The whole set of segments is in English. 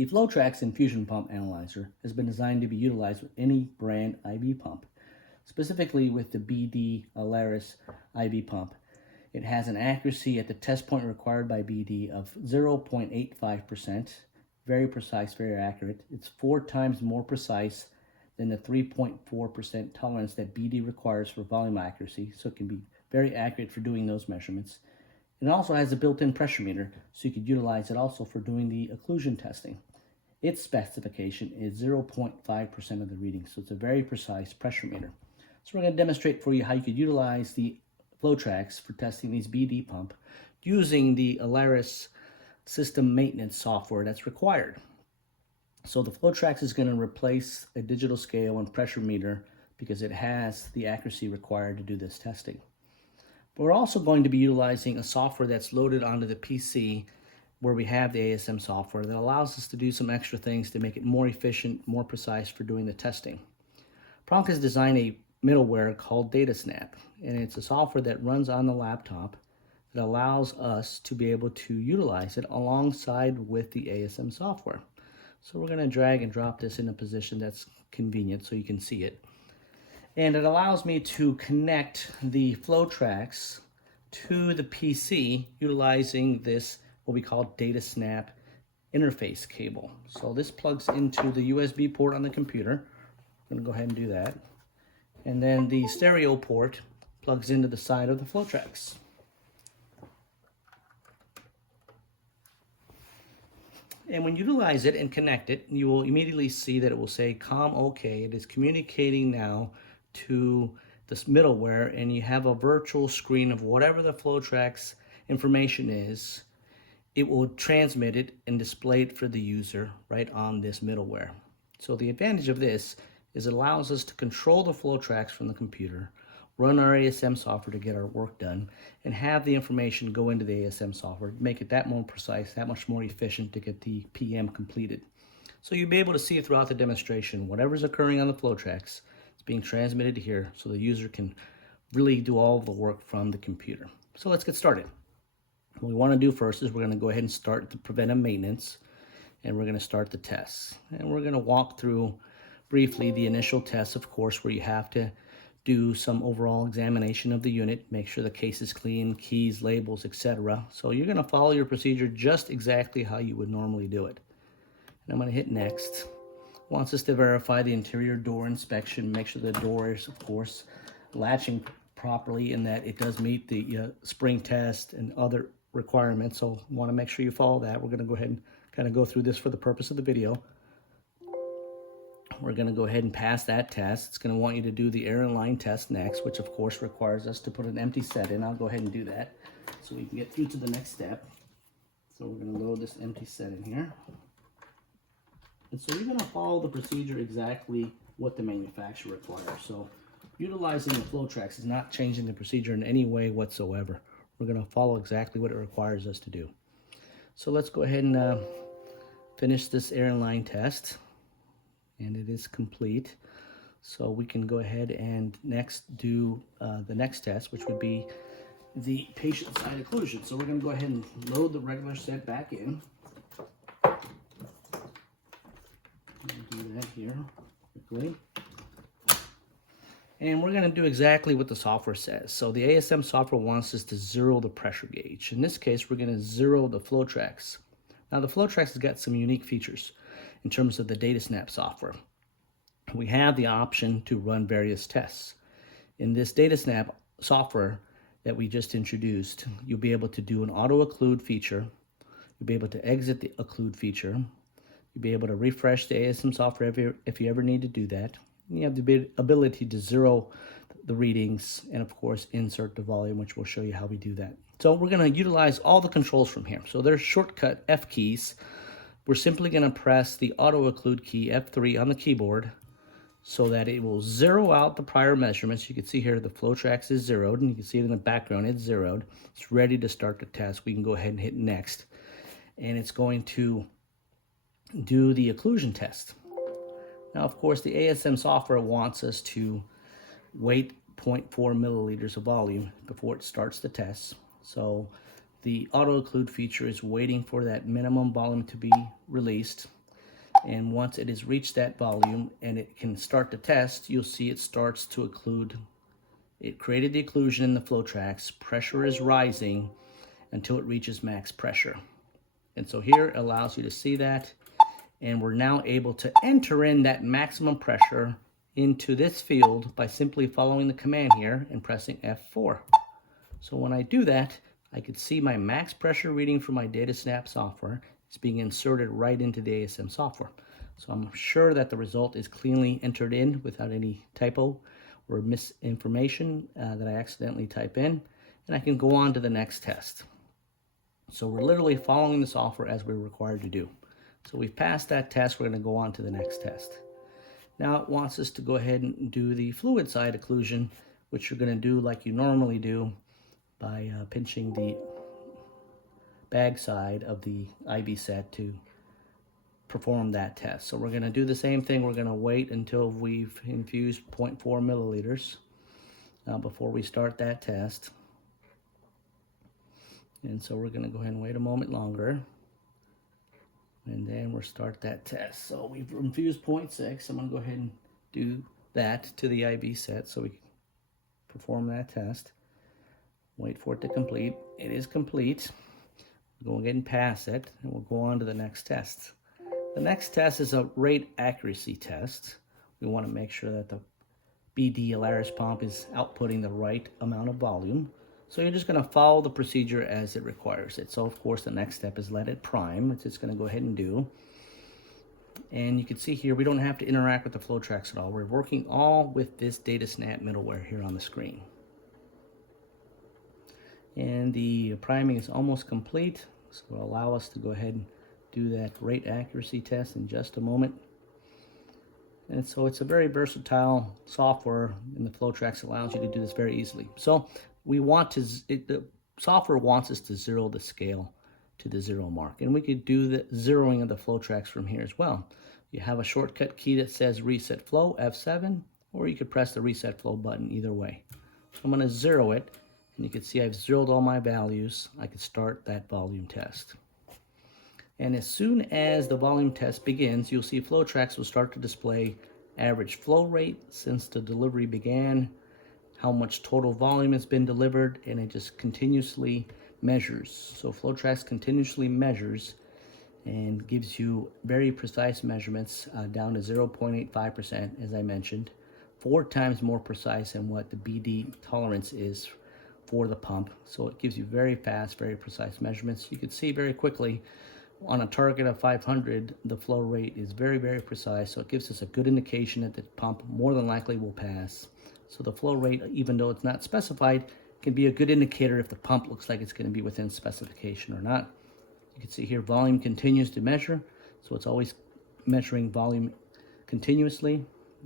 The FlowTrax infusion pump analyzer has been designed to be utilized with any brand IV pump, specifically with the BD Alaris IV pump. It has an accuracy at the test point required by BD of 0.85%, very precise, very accurate. It's 4 times more precise than the 3.4% tolerance that BD requires for volume accuracy, so it can be very accurate for doing those measurements. It also has a built-in pressure meter, so you could utilize it also for doing the occlusion testing. Its specification is 0.5% of the reading, so it's a very precise pressure meter. So we're going to demonstrate for you how you could utilize the FlowTrax for testing these BD pump using the Alaris system maintenance software that's required. So the FlowTrax is going to replace a digital scale and pressure meter because it has the accuracy required to do this testing. But we're also going to be utilizing a software that's loaded onto the PC where we have the ASM software that allows us to do some extra things to make it more efficient, more precise for doing the testing. Pronk has designed a middleware called DataSnap, and it's a software that runs on the laptop that allows us to be able to utilize it alongside with the ASM software. So we're going to drag and drop this in a position that's convenient so you can see it. And it allows me to connect the FlowTrax to the PC utilizing this, what we call DataSnap interface cable. So this plugs into the USB port on the computer. I'm going to go ahead and do that. And then the stereo port plugs into the side of the FlowTrax. And when you utilize it and connect it, you will immediately see that it will say COM OK. It is communicating now to this middleware, and you have a virtual screen of whatever the FlowTrax information is. It will transmit it and display it for the user right on this middleware. So the advantage of this is it allows us to control the FlowTrax from the computer, run our ASM software to get our work done, and have the information go into the ASM software, make it that more precise, that much more efficient to get the PM completed. So you'll be able to see throughout the demonstration whatever's occurring on the FlowTrax is being transmitted here so the user can really do all of the work from the computer. So let's get started. What we want to do first is we're going to go ahead and start the preventive maintenance, and we're going to start the tests. And we're going to walk through briefly the initial tests, of course, where you have to do some overall examination of the unit, make sure the case is clean, keys, labels, etc. So you're going to follow your procedure just exactly how you would normally do it. And I'm going to hit next. Wants us to verify the interior door inspection, make sure the door is, of course, latching properly and that it does meet the spring test and other requirements. So want to make sure you follow that. We're going to go ahead and kind of go through this for the purpose of the video. We're going to go ahead and pass that test. It's going to want you to do the air and line test next, which of course requires us to put an empty set in. I'll go ahead and do that so we can get through to the next step. So we're going to load this empty set in here. And so you're going to follow the procedure exactly what the manufacturer requires. So utilizing the FlowTrax is not changing the procedure in any way whatsoever. We're going to follow exactly what it requires us to do. So let's go ahead and finish this air and line test. And it is complete. So we can go ahead and next do the next test, which would be the patient side occlusion. So we're going to go ahead and load the regular set back in. Do that here quickly. And we're going to do exactly what the software says. So the ASM software wants us to zero the pressure gauge. In this case, we're going to zero the FlowTrax. Now the FlowTrax has got some unique features in terms of the DataSnap software. We have the option to run various tests. In this DataSnap software that we just introduced, you'll be able to do an auto occlude feature. You'll be able to exit the occlude feature. You'll be able to refresh the ASM software if you ever need to do that. And you have the ability to zero the readings and of course insert the volume, which we'll show you how we do that. So we're going to utilize all the controls from here. So there's shortcut F keys. We're simply going to press the auto occlude key F3 on the keyboard so that it will zero out the prior measurements. You can see here the FlowTrax is zeroed, and you can see it in the background, it's zeroed. It's ready to start the test. We can go ahead and hit next, and it's going to do the occlusion test. Now, of course, the ASM software wants us to wait 0.4 milliliters of volume before it starts the test. So the auto occlude feature is waiting for that minimum volume to be released. And once it has reached that volume and it can start to test, you'll see it starts to occlude. It created the occlusion in the FlowTrax. Pressure is rising until it reaches max pressure. And so here it allows you to see that. And we're now able to enter in that maximum pressure into this field by simply following the command here and pressing F4. So when I do that, I could see my max pressure reading from my DataSnap software. It's being inserted right into the ASM software. So I'm sure that the result is cleanly entered in without any typo or misinformation that I accidentally type in. And I can go on to the next test. So we're literally following the software as we're required to do. So we've passed that test, we're going to go on to the next test. Now it wants us to go ahead and do the fluid side occlusion, which you're going to do like you normally do by pinching the bag side of the IB set to perform that test. So we're going to do the same thing. We're going to wait until we've infused 0.4 milliliters before we start that test. And so we're going to go ahead and wait a moment longer. And then we'll start that test. So we've infused 0.6. I'm going to go ahead and do that to the IB set so we can perform that test. Wait for it to complete. It is complete. We'll go ahead and pass it, and we'll go on to the next test. The next test is a rate accuracy test. We want to make sure that the BD Alaris pump is outputting the right amount of volume. So you're just going to follow the procedure as it requires it. So of course the next step is let it prime, which it's going to go ahead and do. And you can see here we don't have to interact with the FlowTrax at all. We're working all with this DataSnap middleware here on the screen. And the priming is almost complete, so it'll allow us to go ahead and do that rate accuracy test in just a moment. And so it's a very versatile software, and the FlowTrax allows you to do this very easily. So we want to, the software wants us to zero the scale to the 0 mark. And we could do the zeroing of the FlowTrax from here as well. You have a shortcut key that says Reset Flow, F7, or you could press the Reset Flow button either way. So I'm going to zero it, and you can see I've zeroed all my values. I could start that volume test. And as soon as the volume test begins, you'll see FlowTrax will start to display average flow rate since the delivery began, how much total volume has been delivered, and it just continuously measures. So FlowTrax continuously measures and gives you very precise measurements down to 0.85%, as I mentioned, 4 times more precise than what the BD tolerance is for the pump. So it gives you very fast, very precise measurements. You can see very quickly on a target of 500, the flow rate is very, very precise. So it gives us a good indication that the pump more than likely will pass. So the flow rate, even though it's not specified, can be a good indicator if the pump looks like it's going to be within specification or not. You can see here volume continues to measure, so it's always measuring volume continuously.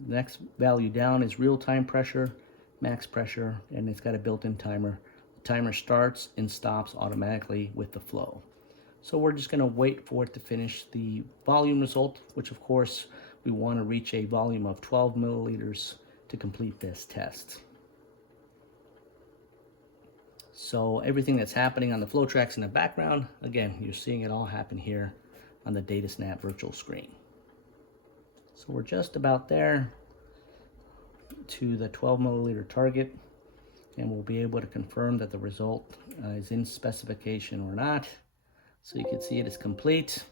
The next value down is real-time pressure, max pressure, and it's got a built-in timer. The timer starts and stops automatically with the flow. So we're just going to wait for it to finish the volume result, which of course we want to reach a volume of 12 milliliters to complete this test. So everything that's happening on the FlowTrax in the background, again, you're seeing it all happen here on the DataSnap virtual screen. So we're just about there to the 12 milliliter target, and we'll be able to confirm that the result is in specification or not. So you can see it is complete.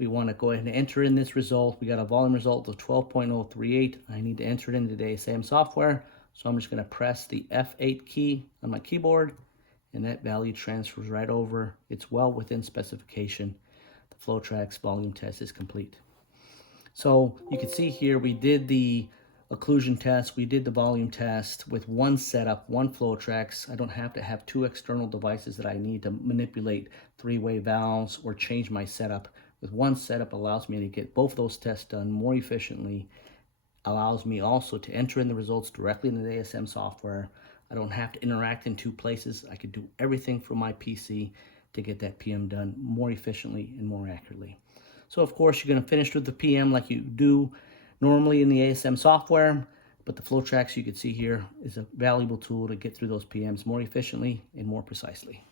We want to go ahead and enter in this result. We got a volume result of 12.038. I need to enter it into the ASM software. So I'm just going to press the F8 key on my keyboard, and that value transfers right over. It's well within specification. The FlowTrax volume test is complete. So you can see here we did the occlusion test, we did the volume test with one setup, one FlowTrax. I don't have to have 2 external devices that I need to manipulate 3-way valves or change my setup. With one setup allows me to get both those tests done more efficiently, allows me also to enter in the results directly into the ASM software. I don't have to interact in 2 places. I could do everything from my PC to get that PM done more efficiently and more accurately. So of course you're going to finish with the PM like you do normally in the ASM software, but the FlowTrax you can see here is a valuable tool to get through those PMs more efficiently and more precisely.